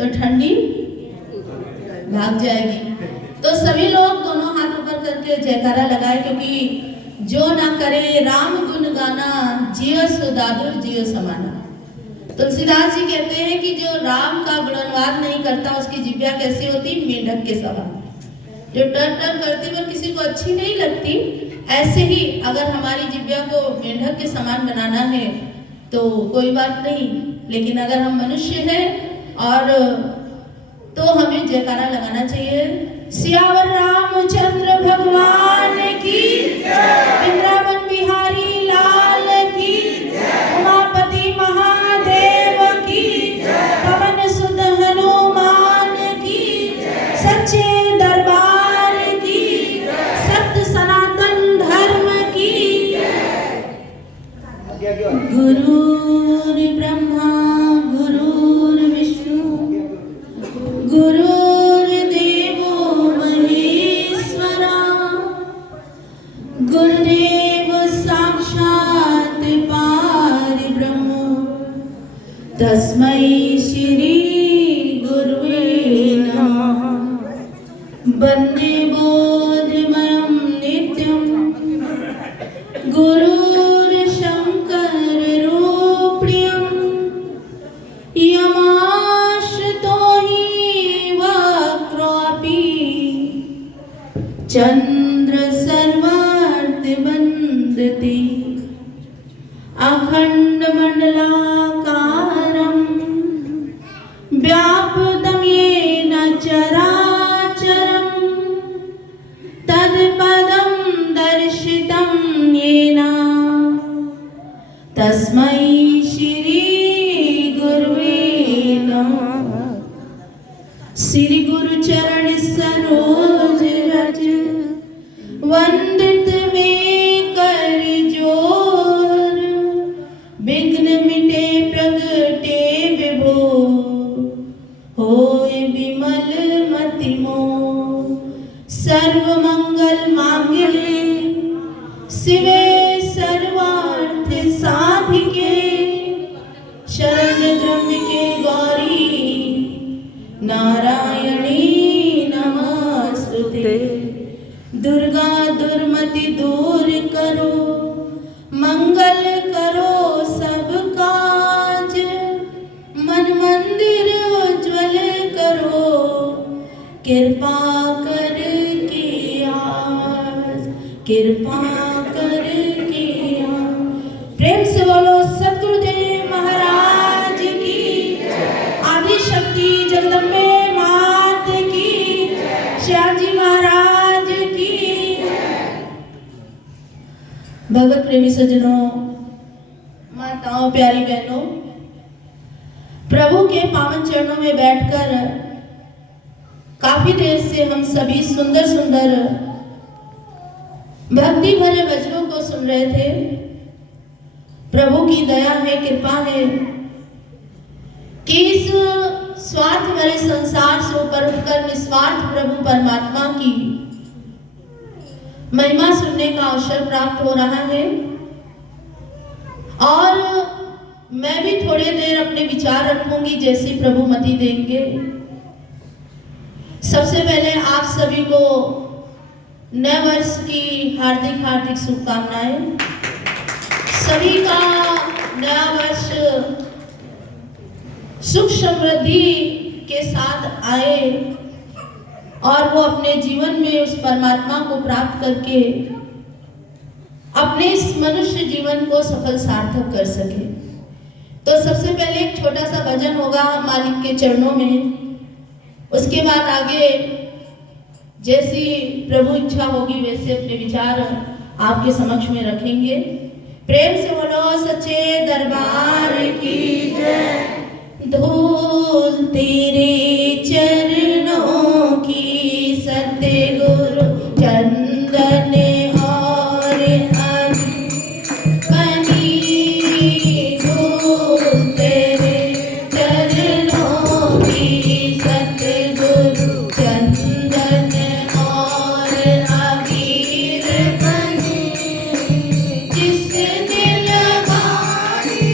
तो ठंडी भाग जाएगी। तो सभी लोग दोनों हाथ ऊपर करके जयकारा लगाए, क्योंकि जो ना करे राम गुण गाना, जियो सुदादुर जियो समाना। तुलसीदास जी कहते हैं कि जो राम का गुणगान नहीं करता उसकी जिब्या कैसी होती, मेंढक के समान। जो टर टर करती पर किसी को अच्छी नहीं लगती, ऐसे ही अगर हमारी जिब्या को मेंढक के समान बनाना है तो कोई बात नहीं, लेकिन अगर हम मनुष्य हैं और तो हमें जयकारा लगाना चाहिए। सियावर रामचंद्र भगवान की, वृंदावन बिहारी लाल की, उमापति महादेव की, पवन सुत हनुमान की, सच्चे दरबार की, सत्य सनातन धर्म की। गुरुर् ब्रह्मा गुरुर्विष्णु गुरुर्देवो महेश्वरा, गुरुदेव साक्षात् परब्रह्म, तस्मै श्री गुरुवे नमः। वन्दे बोधमयं नित्यं गुरुर्शङ्कररूप्यं, यमाश्रितो हि वक्रोऽपि चन्द्र सर्वार्थवन्दते, अखण्डमण्डलाकारं व्याप्तं येन चराचरं, तत्पदं दर्शितं येन तस्मै श्री गुरुवे नमः। श्री गुरु चरण सरोज रज, वंदित में कर जोर, विघ्न मिटे प्रगटे विभो, होय विमल मति मोह। सर्व मंगल मांगल्ये शिवे सर्वार्थ साधिके, शरण्य त्र्यंबके गौरी नारायणी नमस्तुते। दुर्गा दुर्मति दूर करो, मंगल करो सब काज, मन मंदिर उज्ज्वल करो, कृपा कर के आज, कृपा कर के आज। प्रेम से बोलो सद्गुरुदेव महाराज की, आदि शक्ति जगदम्बे मात की, श्यामजी महाराज की। भगवत प्रेमी सज्जनों, माताओं, प्यारी बहनों, प्रभु के पावन चरणों में बैठकर काफी देर से हम सभी सुंदर सुंदर भक्ति भरे वचनों को सुन रहे थे। प्रभु की दया है, कृपा है कि इस स्वार्थ भरे संसार से ऊपर उठकर निस्वार्थ प्रभु परमात्मा की महिमा सुनने का अवसर प्राप्त हो रहा है। और मैं भी थोड़ी देर अपने विचार रखूंगी जैसे प्रभु मति देंगे। सबसे पहले आप सभी को नए वर्ष की हार्दिक हार्दिक शुभकामनाएं। सभी का नया वर्ष सुख समृद्धि के साथ आए और वो अपने जीवन में उस परमात्मा को प्राप्त करके अपने इस मनुष्य जीवन को सफल सार्थक कर सके। तो सबसे पहले एक छोटा सा भजन होगा मालिक के चरणों में, उसके बाद आगे जैसी प्रभु इच्छा होगी वैसे अपने विचार आपके समक्ष में रखेंगे। प्रेम से बोलो सच्चे दरबार की जय। धूल तेरे चरणों की सत्य गुरु चंदन और बनी, धूल तेरे चरणों की सत्य गुरु चंदन और अबीर बनी, जिसने लगाई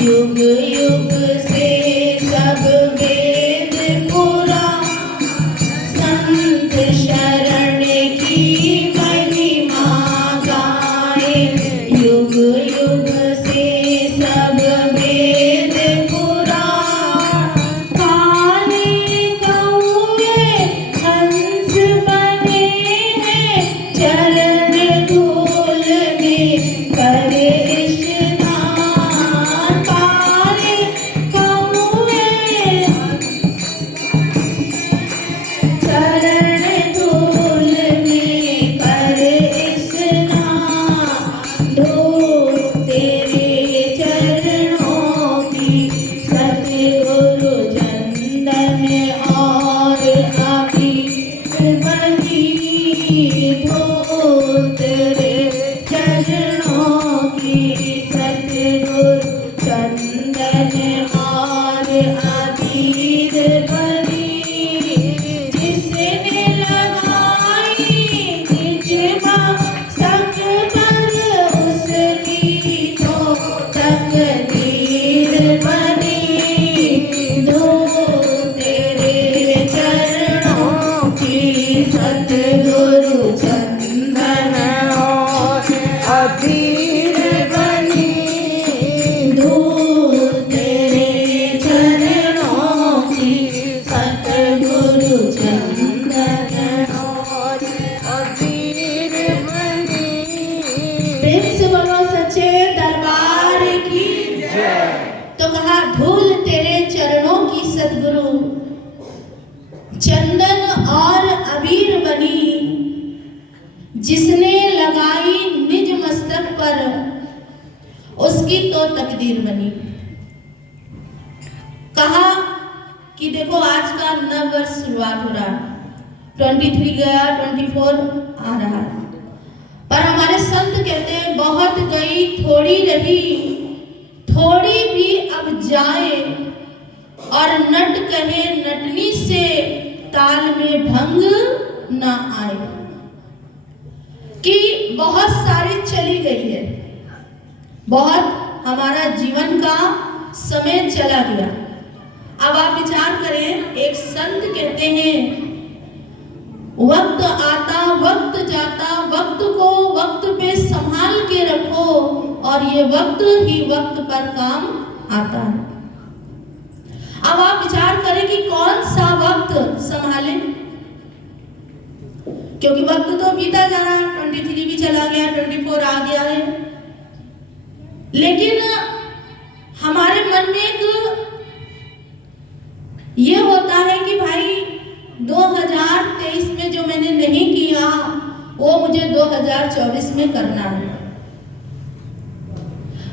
युग युग से सब वेद पुराण संत शरण की महिमा गाए। युग युग से सब वेद पुराण काले कौए हंस बने हैं, चरण धूल में करे स्नान। काले कौए चरण धूल में करे स्नान। धूल तेरे चरणों की सतगुरु चंदन और अबीर बनी। धूल तेरे चरणों की सतगुरु चंदन और अबीर बनी। जिसने लगाई निज मस्तक पर उसकी तो तकदीर बनी। धूल तेरे चरणों की सतगुरु चंदन और अबीर बनी। धूल तेरे चरणों की सतगुरु चंदन और अबीर बनी। प्रेम से बोलो सच्चे दरबार की जय। तो कहा धूल तेरे चरणों की सतगुरु चंदन और अबीर बनी। जिसने लगाई निज मस्तक पर उसकी तो तकदीर बनी। कहा कि देखो आज का नव वर्ष शुरुआत हो रहा है, 23 गया, 24 आ रहा है, पर हमारे संत कहते हैं बहुत गई थोड़ी रही, थोड़ी भी अब जाए। और नट कहे नटनी से ताल में भंग ना आए। कि बहुत सारी चली गई है, बहुत हमारा जीवन का समय चला गया। अब आप विचार करें, एक संत कहते हैं वक्त आता वक्त जाता, वक्त को वक्त पे संभाल के रखो और ये वक्त ही वक्त पर काम आता है। अब आप विचार करें कि कौन सा वक्त संभालें, क्योंकि वक्त तो बीता जा रहा है, 23 भी चला गया, 24 आ गया है। लेकिन हमारे मन में एक ये होता है कि भाई 2023 में जो मैंने नहीं किया वो मुझे 2024 में करना है।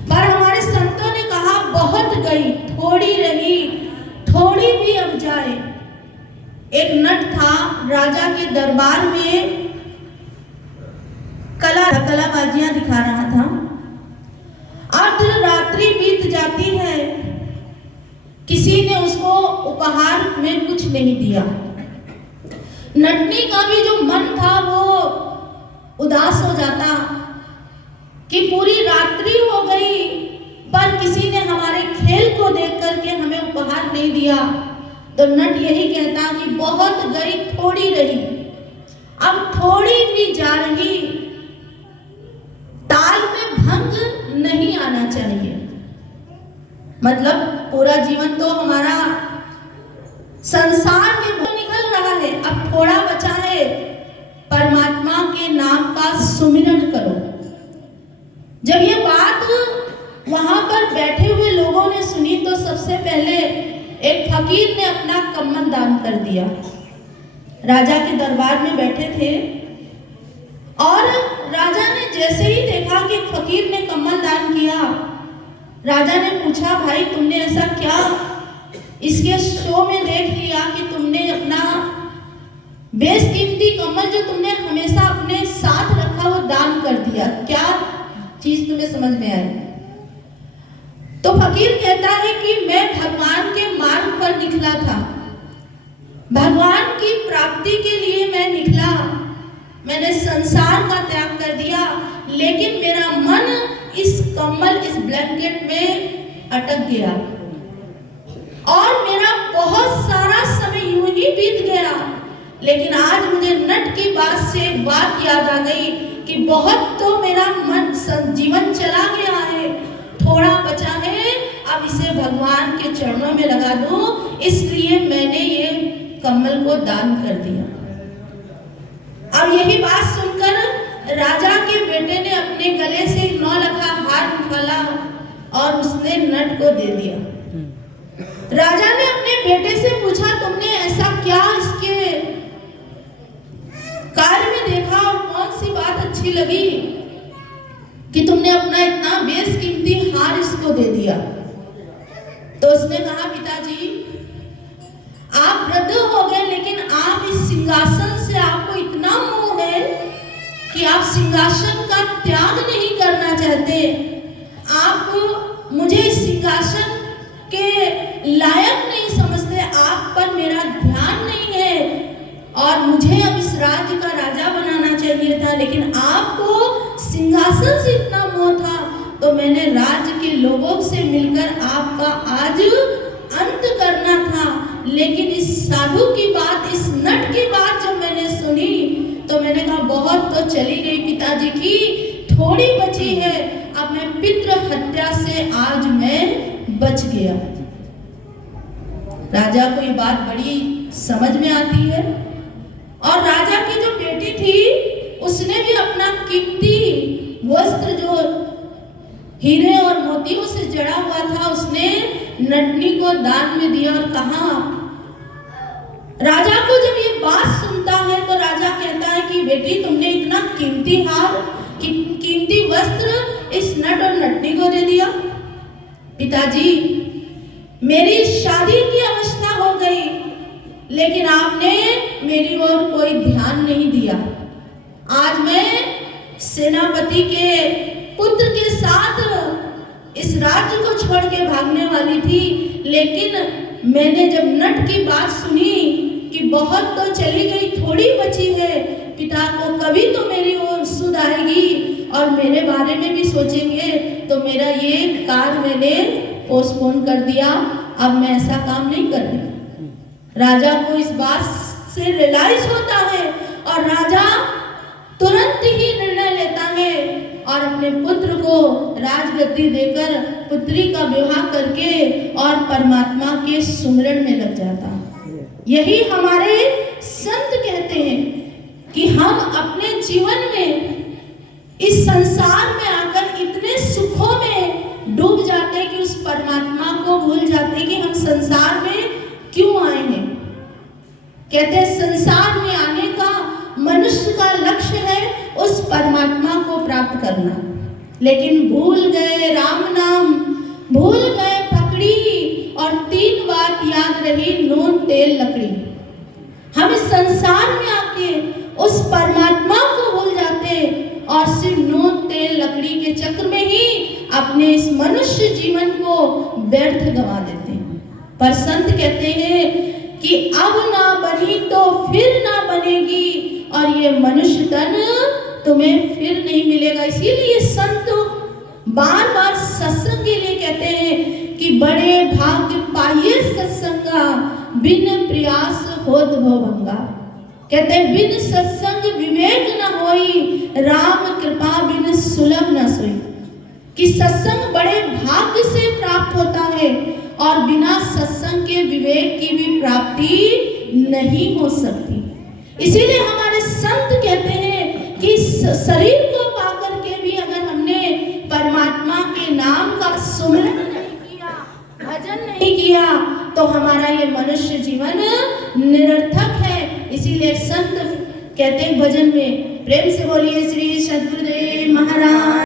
पर हमारे संतों ने कहा बहुत गई थोड़ी रही, थोड़ी भी अब जाए। एक नट था, राजा के दरबार में कलाबाजियां दिखा रहा था। अर्धरात्रि बीत जाती है, किसी ने उसको उपहार में कुछ नहीं दिया। नटनी का भी जो मन था वो उदास हो जाता कि पूरी रात्रि हो गई पर किसी ने हमारे खेल को देख करके हमें उपहार नहीं दिया। तो नट यही कहता कि बहुत गई थोड़ी रही, अब थोड़ी भी जा रही, ताल में भंग नहीं आना चाहिए। मतलब पूरा जीवन तो हमारा संसार में निकल रहा है, अब थोड़ा बचा है, परमात्मा के नाम का सुमिरन करो। जब ये बात वहां पर बैठे हुए लोगों ने सुनी तो सबसे पहले एक फकीर ने अपना कम्बल दान कर दिया। राजा के दरबार में बैठे थे और राजा ने जैसे ही देखा कि फकीर ने कम्बल दान किया, राजा ने पूछा भाई तुमने ऐसा क्या इसके शो में देख लिया कि तुमने अपना बेशकीमती कम्बल जो तुमने हमेशा अपने साथ रखा वो दान कर दिया, क्या चीज तुम्हें समझ में आई? तो फकीर कहता है कि मैं भगवान के मार्ग पर निकला था, भगवान की प्राप्ति के लिए मैं निकला, मैंने संसार का त्याग कर दिया, लेकिन मेरा मन इस कम्बल, इस ब्लैंकेट में अटक लग गया और मेरा बहुत सारा समय यूं ही बीत गया। लेकिन आज मुझे नट की बात से एक बात याद आ गई कि बहुत तो मेरा जीवन चला गया है, थोड़ा बचा है, अब इसे भगवान के चरणों में लगा दूं, इसलिए मैंने ये कमल को दान कर दिया। अब यही बात सुनकर राजा के बेटे ने अपने गले से 9 लखा हार निकाला और उसने नट को दे दिया। राजा ने अपने बेटे से पूछा, तुमने ऐसा क्या इसके कार्य में देखा और कौन सी बात अच्छी लगी कि तुमने अपना इतना बेशकीमती हार इसको दे दिया? तो उसने कहा, पिताजी आप वृद्ध हो गए, लेकिन आप इस सिंहासन से आपको इतना मोह है कि आप सिंहासन का त्याग नहीं करना चाहते। आप मुझे इस सिंहासन के लायक नहीं समझते, आप पर मेरा ध्यान नहीं है और मुझे अब इस राज्य का राजा बनाना चाहिए था, लेकिन आपको सिंहासन से इतना मोह था तो मैंने राज्य के लोगों से मिलकर आपका आज अंत करना था। लेकिन इस साधु की बात, इस नट की बात जब मैंने सुनी तो मैंने कहा, बहुत तो चली गई पिताजी की, थोड़ी बची है, अब मैं पितृ हत्या से आज मैं बच गया। राजा को ये बात बड़ी समझ में आती है और राजा की जो बेटी थी उसने भी अपना कीमती वस्त्र जो हीरे और मोतियों से जड़ा हुआ था उसने नटनी को दान में दिया और कहा, राजा को जब ये बात सुनता है तो राजा कहता है कि बेटी तुमने इतना कीमती हार, कीमती वस्त्र इस नट और नटनी को दे दिया। पिताजी मेरी शादी की अवस्था हो गई, लेकिन आपने मेरी ओर कोई ध्यान नहीं दिया। आज मैं सेनापति के पुत्र के साथ इस राज्य को छोड़ के भागने वाली थी, लेकिन मैंने जब नट की बात सुनी कि बहुत तो चली गई, थोड़ी बची है, पिता को कभी तो मेरी ओर सुध आएगी और मेरे बारे में भी सोचेंगे, तो मेरा ये कार्य मैंने पोस्टपोन कर दिया, अब मैं ऐसा काम नहीं कर रही। राजा को इस बात से रियलाइज होता है और राजा तुरंत ही निर्णय लेता है और अपने पुत्र को राजगद्दी देकर पुत्री का विवाह करके और परमात्मा के सुमिरन में लग जाता। यही हमारे संत कहते हैं कि हम अपने जीवन में इस संसार में आकर इतने सुखों में डूब जाते कि उस परमात्मा को भूल जाते कि हम संसार में क्यों आए हैं। कहते हैं संसार में आने का मनुष्य का लक्ष्य है उस परमात्मा को प्राप्त करना, लेकिन भूल गए राम नाम, भूल गए पकड़ी और 3 बात याद रही, नून तेल लकड़ी। हम इस संसार में आके उस परमात्मा को भूल जाते और सिर्फ नून तेल लकड़ी के चक्र में ही अपने इस मनुष्य जीवन को व्यर्थ गंवा देते हैं। पर संत कहते हैं कि अब ना बनी तो फिर ना बनेगी और ये मनुष्य तन तुम्हें फिर नहीं मिलेगा। इसीलिए संत बार बार सत्संग के लिए कहते हैं कि बड़े भाग्य पाइए सत्संगा, बिन प्रयास होत भवभंगा। कहते हैं बिन सत्संग विवेक न होई, राम कृपा बिन सुलभ न सोई। कि सत्संग बड़े भाग्य से प्राप्त होता है और बिना सत्संग के विवेक की भी प्राप्ति नहीं हो सकती। इसीलिए हमारे संत कहते हैं कि शरीर को पाकर के भी अगर हमने परमात्मा के नाम का सुमिरन नहीं किया, भजन नहीं किया, तो हमारा ये मनुष्य जीवन निरर्थक है। इसीलिए संत कहते हैं भजन में, प्रेम से बोलिए श्री सद्गुरुदेव महाराज।